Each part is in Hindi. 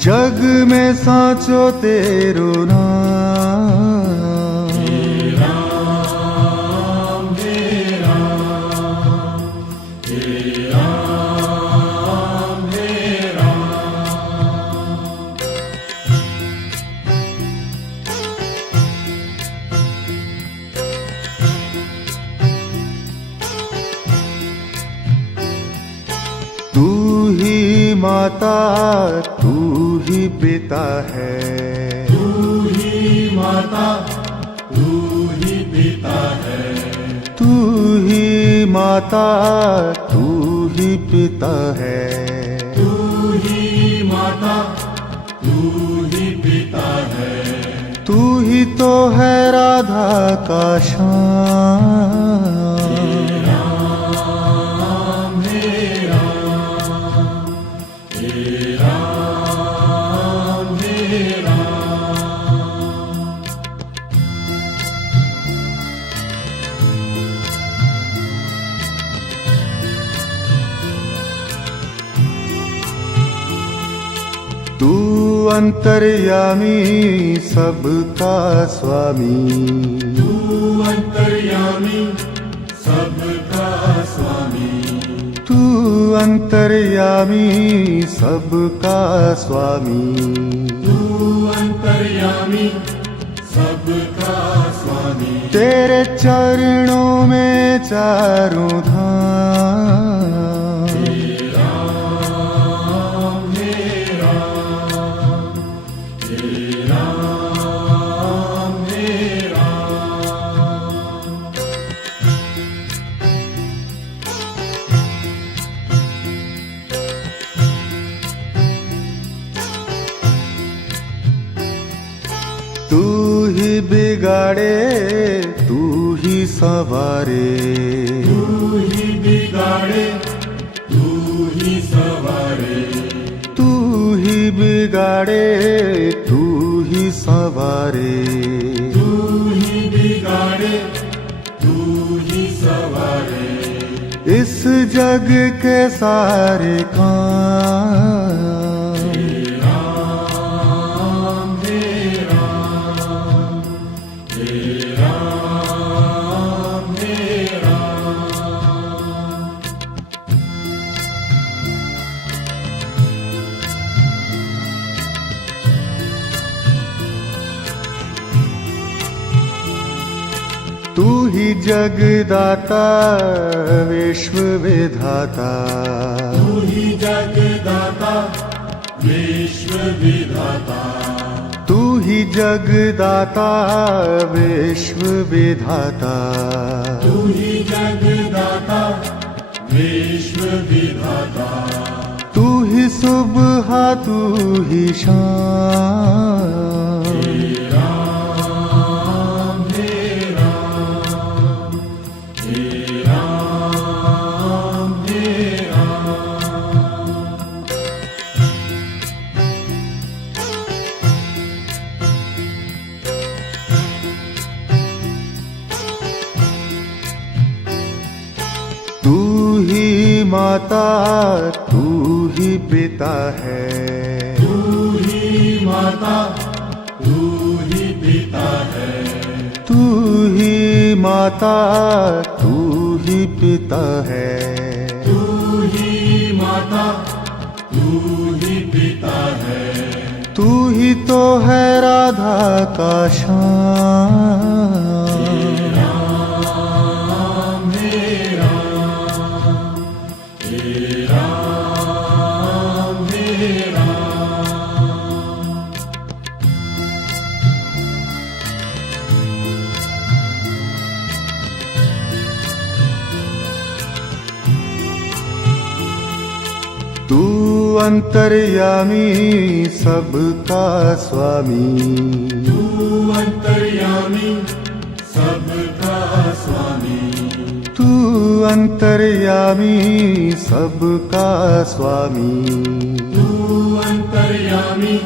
जग में साचो तेरो नाम, हे राम हे राम हे राम हे राम। तू ही माता तू ही पिता है, तू ही माता तू ही पिता है, तू ही माता तू ही पिता है, तू ही माता तू ही पिता है। तू ही तो है राधा का श्याम। तू अंतर्यामी सबका स्वामी, तू अंतर्यामी सबका स्वामी, तू अंतर्यामी सबका स्वामी, तू अंतर्यामी सबका स्वामी। तेरे चरणों में चारों धाम, तू ही बिगाड़े तू ही संवारे, तू ही बिगाड़े तू ही सवारे, तू ही बिगाड़े तू ही संवारे, तू ही बिगाड़े तू ही सवारे। इस जग के सारे काम, तू ही जगदाता विश्व विधाता, तू ही जगदाता विश्व विधाता, तू ही जगदाता विश्व विधाता, तू ही जगदाता विश्व विधाता। तू ही सुबह तू ही शाम, तू ही माता तू ही पिता है, तू ही माता तू ही पिता है, तू ही माता तू ही पिता है, तू ही माता तू ही पिता है। तू ही तो है राधा का श्याम। तू अंतर्यामी सबका स्वामी, तू अंतर्यामी सबका स्वामी, तू अंतर्यामी सबका स्वामी, तू अंतर्यामी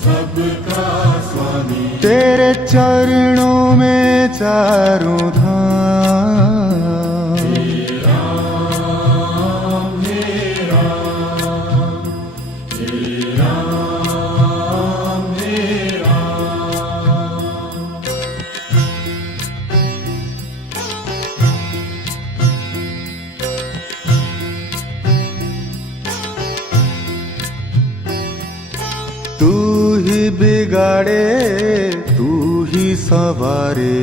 सबका स्वामी। तेरे तेरे चरणों में चारों धाम। राम हे राम, हे राम हे राम। तू ही बिगाड़े तू ही सवारे,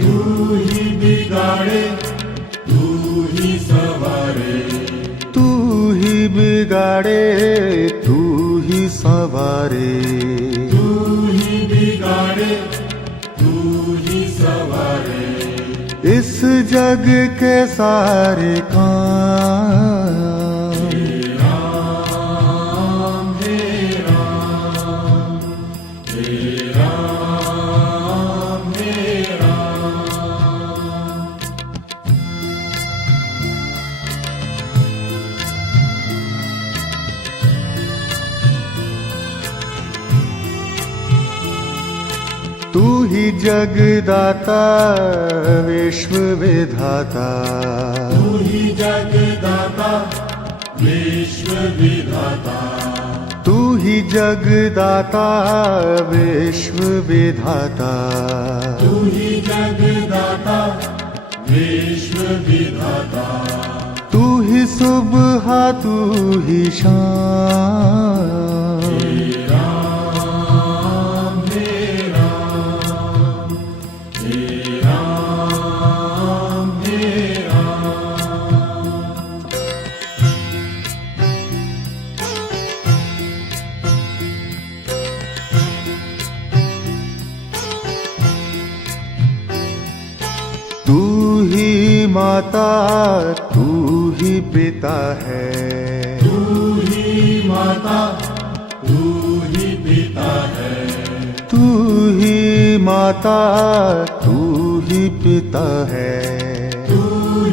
तू ही बिगाड़े तू ही सवारे, तू ही बिगाड़े तू ही सवारे। तू ही बिगाड़े तू ही सवारे। इस जग के सारे काम। राम हे राम, हे राम हे राम। तू ही जगदाता विश्व विधाता, तू ही जगदाता विश्व विधाता, तू ही जगदाता विश्व विधाता। तू ही जगदाता विश्व विधाता। तू ही सुबह तू ही शाम। राम हे राम, हे राम हे राम। तू ही माता तू ही पिता है, तू ही माता तू ही पिता है, तू ही माता तू ही पिता है। तू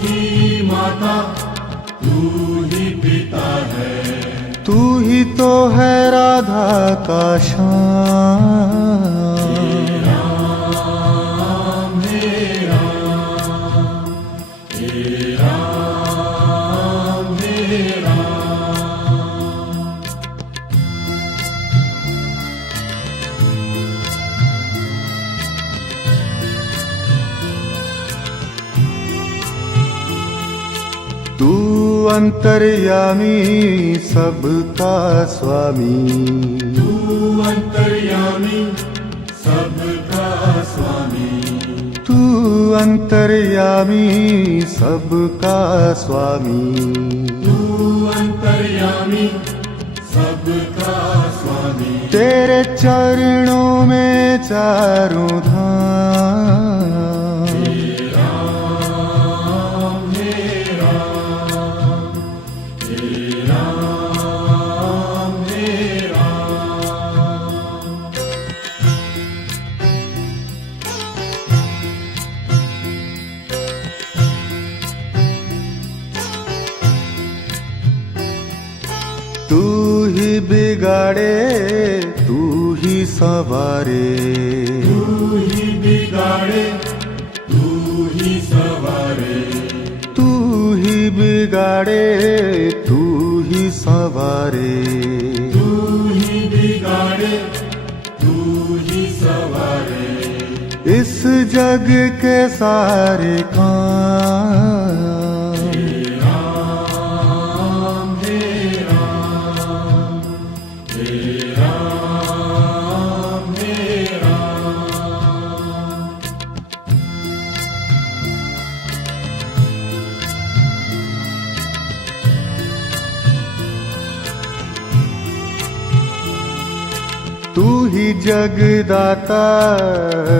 ही माता तू ही पिता है। तू ही तो है राधा का श्याम। राम हे राम, हे राम हे राम। तू अंतर्यामी सबका स्वामी, तू अंतर्यामी सबका स्वामी, तू अंतर्यामी सबका स्वामी। तू अंतर्यामी सबका स्वामी। तेरे चरणों में चारों धाम। राम हे राम, हे राम हे राम। तू ही बिगाड़े तू ही सवारे, तू ही बिगाड़े तू ही सवारे, तू ही बिगाड़े तू ही सवारे। तू ही बिगाड़े तू ही सवारे। इस जग के सारे काम। राम हे राम, हे राम हे राम। तू ही जगदाता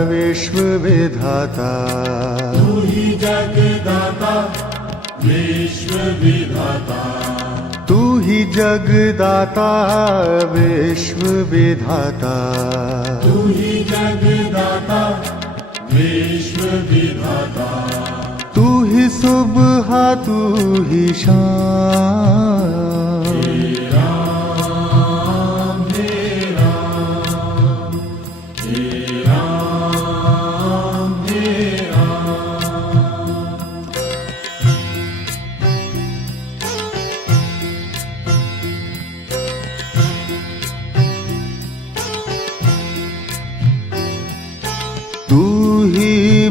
विश्व विधाता, तू ही जगदाता विश्व विधाता, तू ही जगदाता विश्व विधाता। तू ही जगदाता विश्व विधाता। तू ही सुबह तू ही शाम। राम हे राम, हे राम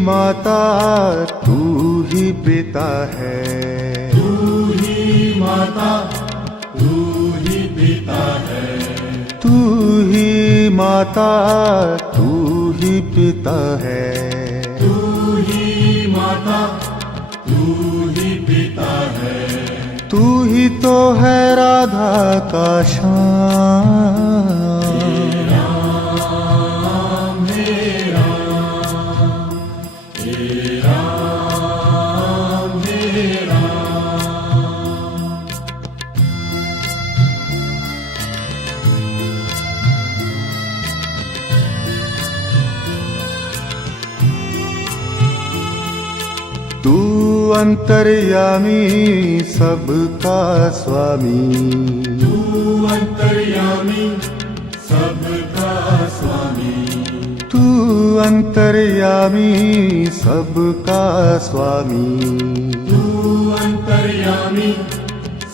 माता तू ही पिता है, तू ही माता तू ही पिता है, तू ही माता तू ही पिता है, तू ही माता तू ही पिता है, तू ही तो है राधा का श्याम। राम हे राम, हे राम हे राम। तू अंतर्यामी सबका स्वामी, तू अंतर्यामी सबका स्वामी, तू अंतर्यामी सबका स्वामी, तू अंतर्यामी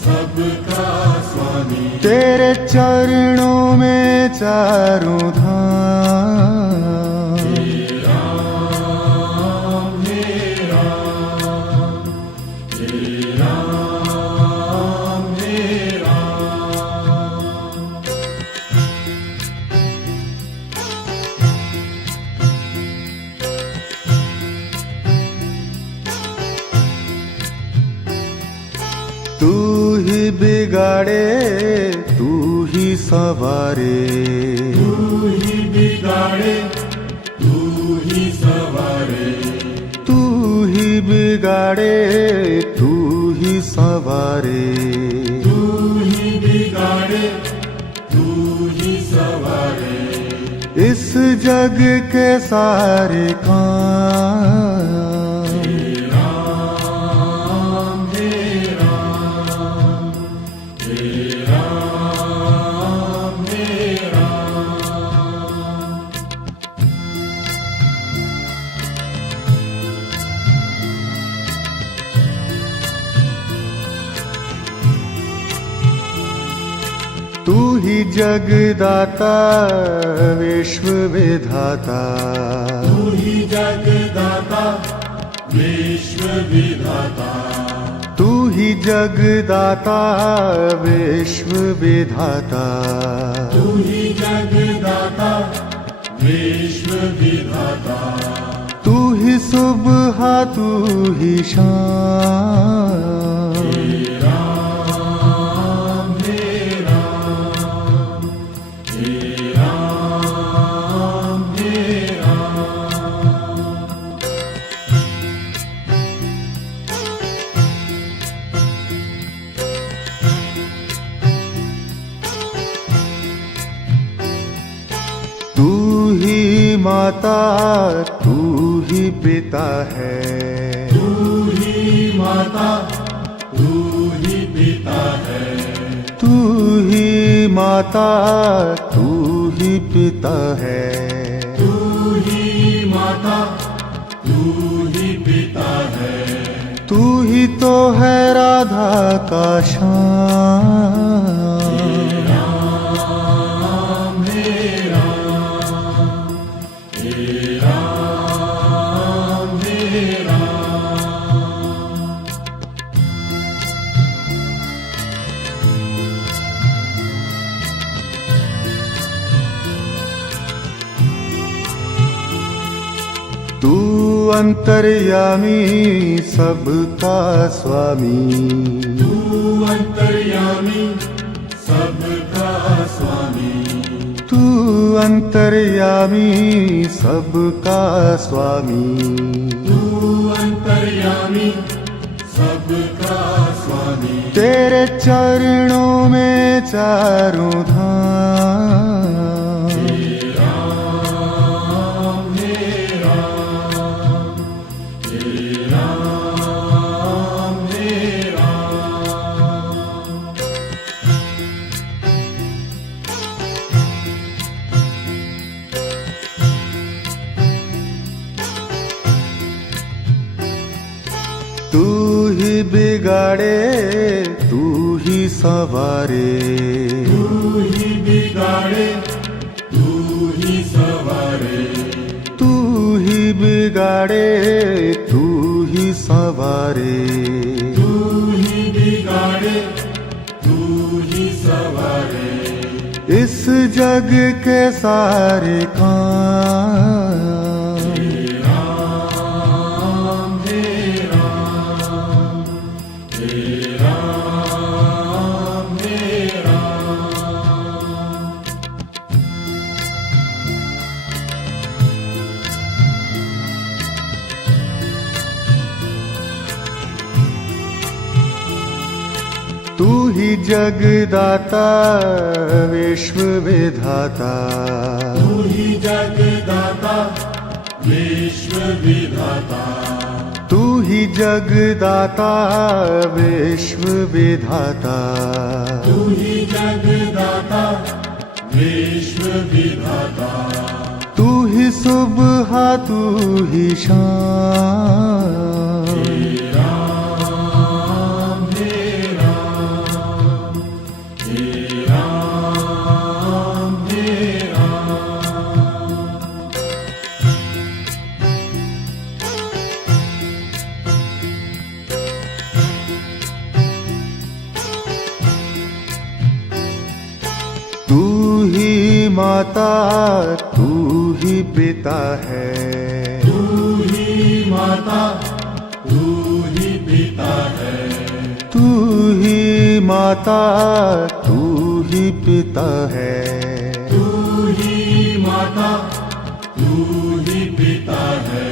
सबका स्वामी। तेरे चरणों में चारों धाम, राम हे राम, हे राम हे राम। तू ही बिगाड़े तू ही सवारे, तू ही बिगाड़े तू ही सवारे, तू ही बिगाड़े तू ही सवारे, तू ही बिगाड़े तू ही सवारे। इस जग के सारे काम, राम हे राम, हे राम हे राम। तू ही जगदाता विश्व विधाता, तू ही जगदाता विश्व विधाता, तू ही जगदाता विश्व विधाता, तू ही जगदाता विश्व विधाता। तू ही सुबह तू ही शाम, राम हे राम, हे राम हे राम। तू ही माता तू ही पिता है, तू ही माता तू ही पिता है, तू ही माता तू ही पिता है, तू ही माता तू ही पिता है, तू ही तो है राधा का श्याम। राम हे राम, हे राम हे राम। तू अंतर्यामी सबका स्वामी, तू अंतर्यामी सबका स्वामी, तू अंतर्यामी सबका स्वामी, तू अंतर्यामी सबका स्वामी। तेरे चरणों में चारों धाम, राम हे राम, हे राम हे राम। तू ही बिगाड़े तू ही सवारे, तू ही बिगाड़े तू ही सवारे, तू ही बिगाड़े सवारे, तू ही बिगाड़े तू ही सवारे, इस जग के सारे काम। हे राम हे राम हे राम हे राम। तू ही जगदाता विश्व विधाता, तू ही जगदाता विश्व विधाता, तू ही जगदाता विश्व विधाता, तू ही जगदाता विश्व विधाता, तू ही सुबह तू ही शाम। हे राम हे राम हे राम हे राम। तू ही माता तू ही पिता है, तू ही माता तू ही पिता है, तू ही माता तू ही पिता है, तू ही माता तू ही पिता है,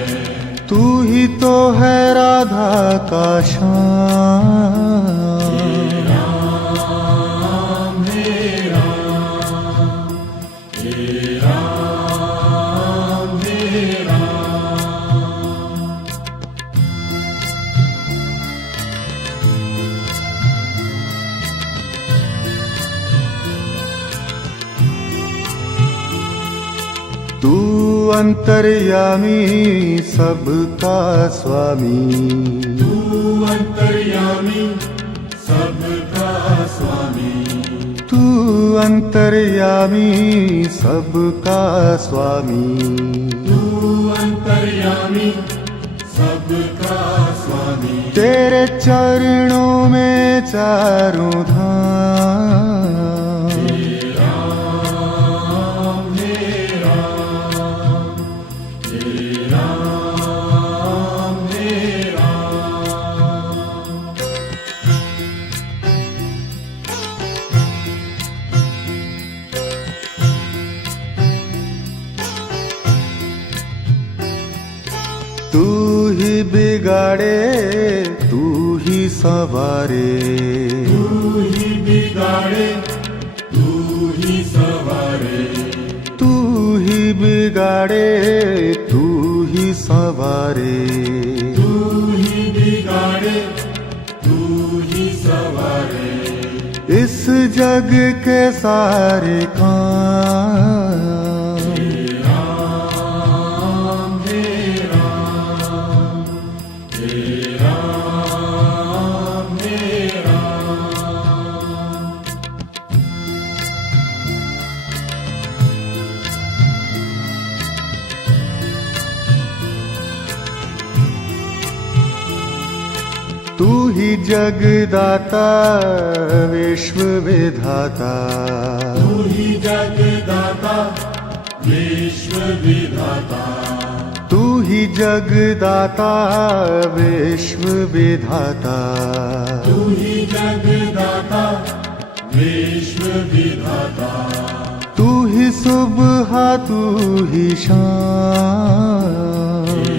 तू ही तो है राधा का श्याम। हे राम हे राम हे राम हे राम। तू अंतर्यामी सबका स्वामी, तू अंतर्यामी सबका स्वामी, तू अंतर्यामी सबका स्वामी, तू अंतर्यामी सबका स्वामी। तेरे चरणों में चारों धाम। हे राम हे राम हे राम हे राम। तू ही बिगाड़े तू ही सवारे, तू ही बिगाड़े तू ही सवारे, तू ही बिगाड़े तू ही सवारे, तू ही बिगाड़े तू ही सवारे, इस जग के सारे काम। हे राम हे राम हे राम हे राम। तू ही जगदाता विश्व विधाता, तू ही जगदाता विश्व विधाता, तू ही जगदाता विश्व विधाता, तू ही जगदाता विश्व विधाता, तू ही सुबह तू ही शाम। हे